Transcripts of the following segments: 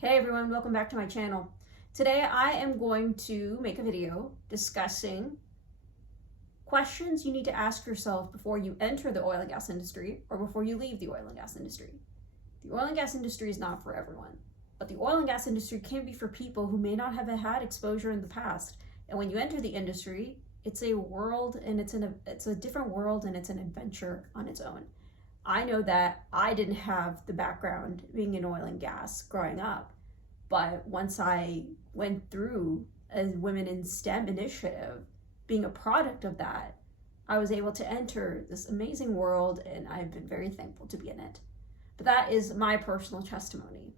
Hey everyone, welcome back to my channel. Today I am going to make a video discussing questions you need to ask yourself before you enter the oil and gas industry or before you leave the oil and gas industry. The oil and gas industry is not for everyone, but the oil and gas industry can be for people who may not have had exposure in the past. And when you enter the industry, it's a world and it's a different world and it's an adventure on its own. I know that I didn't have the background being in oil and gas growing up, but once I went through a Women in STEM initiative, being a product of that, I was able to enter this amazing world and I've been very thankful to be in it. But that is my personal testimony.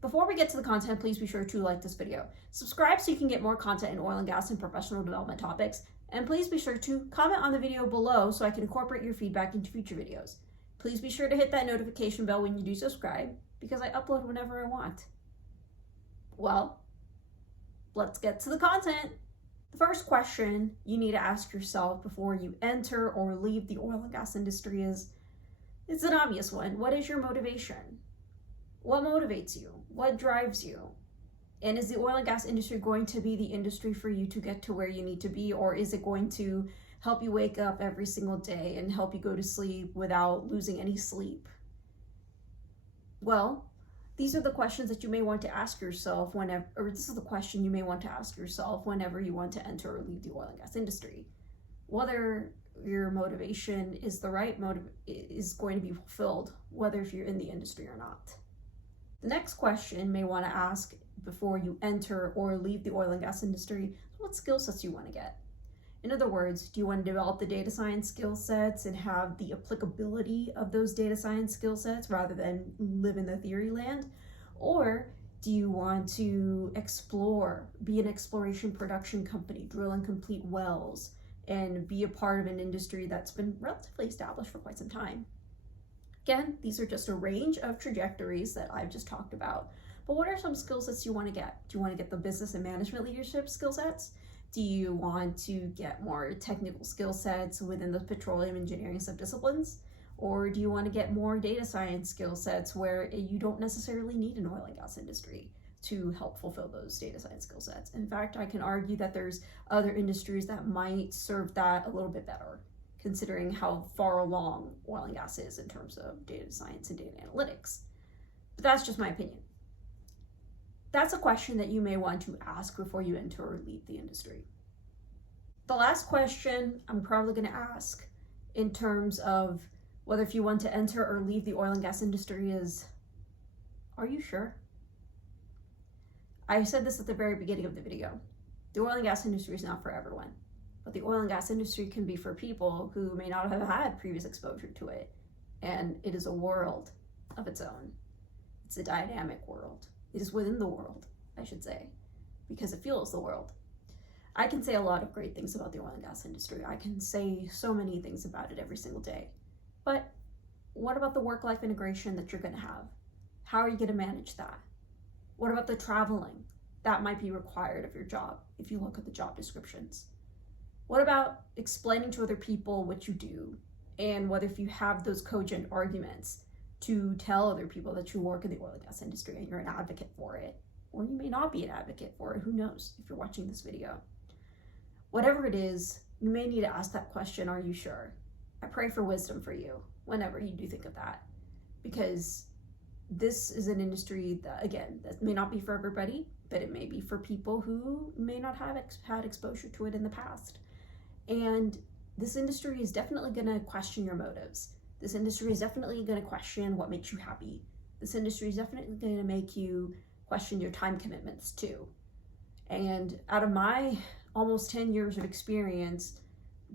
Before we get to the content, please be sure to like this video. Subscribe so you can get more content in oil and gas and professional development topics. And please be sure to comment on the video below so I can incorporate your feedback into future videos. Please be sure to hit that notification bell when you do subscribe because I upload whenever I want. Well, let's get to the content. The first question you need to ask yourself before you enter or leave the oil and gas industry it's an obvious one. What is your motivation? What motivates you? What drives you? And is the oil and gas industry going to be the industry for you to get to where you need to be, or is it going to help you wake up every single day and help you go to sleep without losing any sleep? Well, these are the questions that you may want to ask yourself this is the question you may want to ask yourself whenever you want to enter or leave the oil and gas industry. Whether your motivation is the right motive is going to be fulfilled, whether if you're in the industry or not. The next question you may want to ask before you enter or leave the oil and gas industry is what skill sets you want to get. In other words, do you want to develop the data science skill sets and have the applicability of those data science skill sets rather than live in the theory land? Or do you want to explore, be an exploration production company, drill and complete wells, and be a part of an industry that's been relatively established for quite some time? Again, these are just a range of trajectories that I've just talked about. But what are some skill sets you want to get? Do you want to get the business and management leadership skill sets? Do you want to get more technical skill sets within the petroleum engineering subdisciplines? Or do you want to get more data science skill sets where you don't necessarily need an oil and gas industry to help fulfill those data science skill sets? In fact, I can argue that there's other industries that might serve that a little bit better, considering how far along oil and gas is in terms of data science and data analytics. But that's just my opinion. That's a question that you may want to ask before you enter or leave the industry. The last question I'm probably going to ask in terms of whether if you want to enter or leave the oil and gas industry is, are you sure? I said this at the very beginning of the video. The oil and gas industry is not for everyone, but the oil and gas industry can be for people who may not have had previous exposure to it. And it is a world of its own. It's a dynamic world. It is within the world, I should say, because it fuels the world. I can say a lot of great things about the oil and gas industry. I can say so many things about it every single day. But what about the work-life integration that you're going to have? How are you going to manage that? What about the traveling that might be required of your job if you look at the job descriptions? What about explaining to other people what you do and whether if you have those cogent arguments to tell other people that you work in the oil and gas industry and you're an advocate for it, or you may not be an advocate for it, who knows if you're watching this video. Whatever it is, you may need to ask that question, are you sure? I pray for wisdom for you whenever you do think of that, because this is an industry that, again, that may not be for everybody, but it may be for people who may not have had exposure to it in the past. And this industry is definitely going to question your motives. This industry is definitely going to question what makes you happy. This industry is definitely going to make you question your time commitments too. And out of my almost 10 years of experience,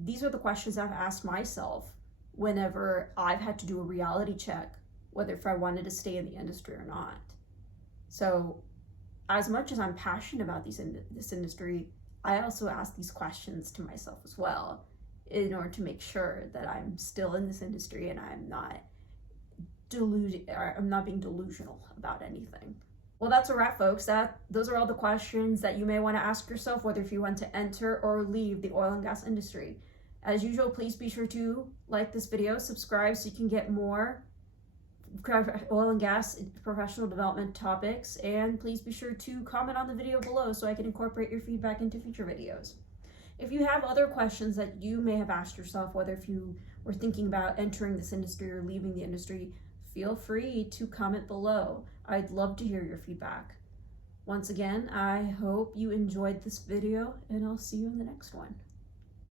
these are the questions I've asked myself whenever I've had to do a reality check, whether if I wanted to stay in the industry or not. So as much as I'm passionate about this industry, I also ask these questions to myself as well, in order to make sure that I'm still in this industry and I'm not being delusional about anything. Well, that's a wrap, folks. Those are all the questions that you may want to ask yourself, whether if you want to enter or leave the oil and gas industry. As usual, please be sure to like this video, subscribe so you can get more oil and gas professional development topics, and please be sure to comment on the video below so I can incorporate your feedback into future videos. If you have other questions that you may have asked yourself, whether if you were thinking about entering this industry or leaving the industry, feel free to comment below. I'd love to hear your feedback. Once again, I hope you enjoyed this video, and I'll see you in the next one.